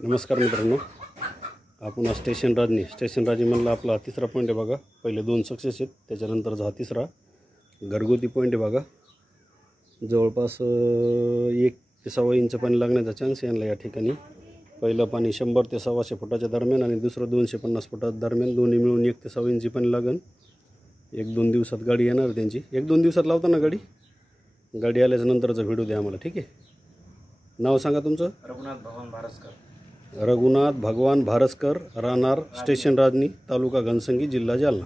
नमस्कार मित्रांनो, आपण स्टेशन राजनी म्हणलं आपला तिसरा पॉईंट आहे बघा। पहिले दोन सक्सेस आहेत, त्याच्यानंतरचा हा तिसरा घरगुती पॉईंट आहे बघा। जवळपास 1 ते 1.25 इंच पाणी लागण्याचा चान्स यांना या ठिकाणी। पहिलं पाणी 100 ते 125 फुटाच्या दरम्यान आणि दुसरं 250 फुटाच्या दरम्यान, दोन्ही मिळून 1 ते 1.25 इंच पाणी लागेल। 1-2 दिवसात गाडी येणार त्यांची। 1-2 दिवसात लावताना गाडी आल्याच्या नंतरचा व्हिडिओ द्या आम्हाला, ठीक आहे। नाव सांगा तुमचं? रघुनाथ भगवान भारसकर, राहणार स्टेशन राजनी, तालुका घनसंगी, जिल्हा जालना।